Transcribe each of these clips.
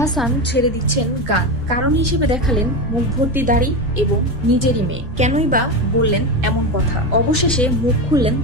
তাহসান ছেড়ে দিচ্ছেন গান, কারণ হিসেবে দেখালেন মুখ ভর্তি দাড়ি এবং নিজেরই মেয়ে। কেনই বা বললেন এমন কথা? অবশেষে মুখ খুললেন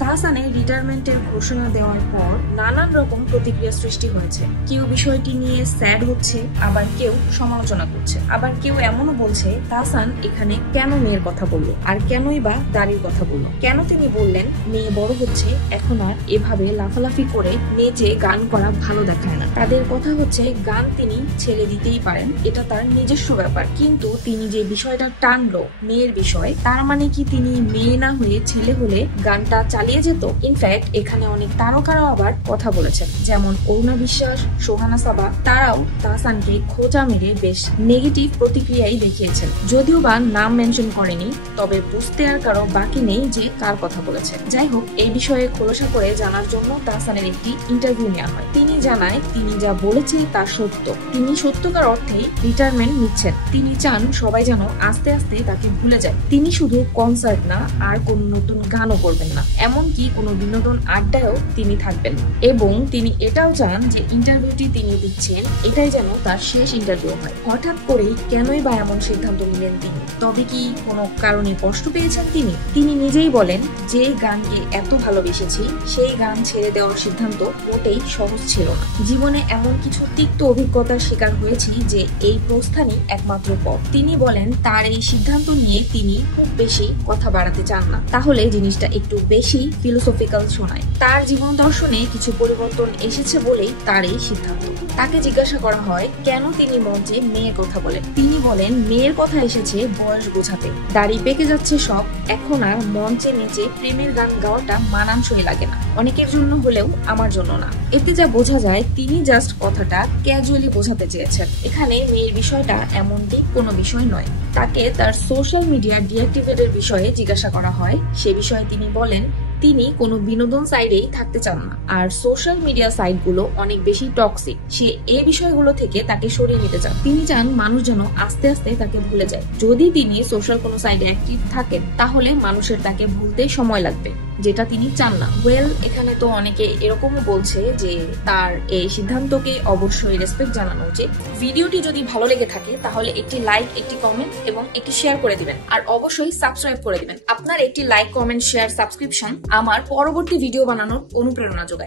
তাহসানের রিটায়ারমেন্টের ঘোষণা দেওয়ার পর নানান রকম প্রতিক্রিয়া সৃষ্টি হয়েছে। কেউ বিষয়টি নিয়ে স্যাড হচ্ছে, আবার কেউ সমালোচনা করছে, আবার কেউ এমনও বলছে তাহসান এখানে কেন মেয়ের কথা বললো, আর কেনই বা দাড়ির কথা বললো। কেন তিনি বললেন মেয়ে বড় হচ্ছে, এখন আর এভাবে লাফালাফি করে নেচে গান করা ভালো দেখায় না। তাদের কথা হচ্ছে গান তিনি ছেড়ে দিতেই পারেন, এটা তার নিজস্ব ব্যাপার, কিন্তু তিনি যে বিষয়টা টানলো মেয়ের বিষয়, তার মানে কি তিনি মেয়ে না হয়ে ছেলে হলে গানটা চালিয়ে যেত? ইনফ্যাক্ট এখানে অনেক তারকারাও আবার কথা বলেছেন, যেমন অরুণা বিশ্বাস, সোহানা সাবা, তারাও তাহসানকে খোঁচা মেরে বেশ নেগেটিভ প্রতিক্রিয়াই দেখিয়েছেন। যদিও বা নাম মেনশন করেনি, তবে বুঝতে আর কারো বাকি নেই যে কার কথা বলেছে। যাই হোক, এই বিষয়ে খোলসা করে জানার জন্য তাহসানের একটি ইন্টারভিউ নেওয়া হয়। তিনি জানায় তিনি যা বলেছে তা সত্য, তিনি সত্যকার অর্থে রিটায়ারমেন্ট নিচ্ছেন। তিনি চান সবাই যেন আস্তে আস্তে তাকে ভুলে যায়। তিনি শুধু কনসার্ট না, আর কোন নতুন গানও করবেন না, এমনকি কোনো বিনোদন আড্ডায়ও তিনি থাকবেন না। এবং তিনি এটাও চান যে ইন্টারভিউটি তিনি দিচ্ছেন এটাই যেন তার শেষ ইন্টারভিউ হয়। হঠাৎ করেই কেনই বা এমন সিদ্ধান্ত নিলেন তিনি? তবে কি কোনো কারণে কষ্ট পেয়েছেন তিনি? তিনি নিজেই বলেন, যে গানকে এত ভালোবেসেছি সেই গান ছেড়ে দেওয়ার সিদ্ধান্ত মোটেই সহজ ছিল না। জীবনে এমন কিছু তিক্ত অভিজ্ঞতার শিকার হয়েছি যে এই প্রস্থানই একমাত্র পথ। তিনি বলেন তার এই সিদ্ধান্ত নিয়ে তিনি খুব বেশি কথা বাড়াতে চান না, তাহলে জিনিসটা একটু বেশি ফিলোসফিক্যাল শোনায়। তার জীবন দর্শনে কিছু পরিবর্তন এসেছে বলেই তার এই সিদ্ধান্ত। তাকে জিজ্ঞাসা করা হয় কেন তিনি মঞ্চে মেয়ের কথা বলেন। তিনি বলেন মেয়ের কথা এসেছে বয়স বোঝাতে, দাড়ি পেকে যাচ্ছে সব, এখন আর মঞ্চে নেচে প্রেমের গান গাওয়াটা মানানসই লাগে না। অনেকের জন্য হলেও আমার জন্য না। এতে যা বোঝা যায় তিনি জাস্ট কথাটা ক্যাজুয়ালি বোঝাতে চেয়েছেন। এখানে মেয়ের বিষয়টা এমনটি কোনো বিষয় নয়। তাকে তার সোশ্যাল মিডিয়া ডিঅ্যাক্টিভেটের বিষয়ে জিজ্ঞাসা করা হয়, সে বিষয়ে তিনি বলেন তিনি কোনো বিনোদন সাইডেই থাকতে চান না, আর সোশ্যাল মিডিয়া সাইটগুলো অনেক বেশি টক্সিক। সে এই বিষয়গুলো থেকে তাকে সরিয়ে নিতে চান। তিনি চান মানুষ যেন আস্তে আস্তে তাকে ভুলে যায়। যদি তিনি সোশ্যাল কোনো সাইডে অ্যাক্টিভ থাকেন তাহলে মানুষের তাকে ভুলতে সময় লাগবে, যেটা তিনি চান না। এখানে তো অনেকে এরকমও বলছে যে তার এই সিদ্ধান্তকে অবশ্যই রেসপেক্ট জানানো উচিত। ভিডিওটি যদি ভালো লেগে থাকে তাহলে একটি লাইক, একটি কমেন্ট এবং একটি শেয়ার করে দিবেন, আর অবশ্যই সাবস্ক্রাইব করে দিবেন। আপনার একটি লাইক, কমেন্ট, শেয়ার, সাবস্ক্রিপশন আমার পরবর্তী ভিডিও বানানোর অনুপ্রেরণা যোগায়।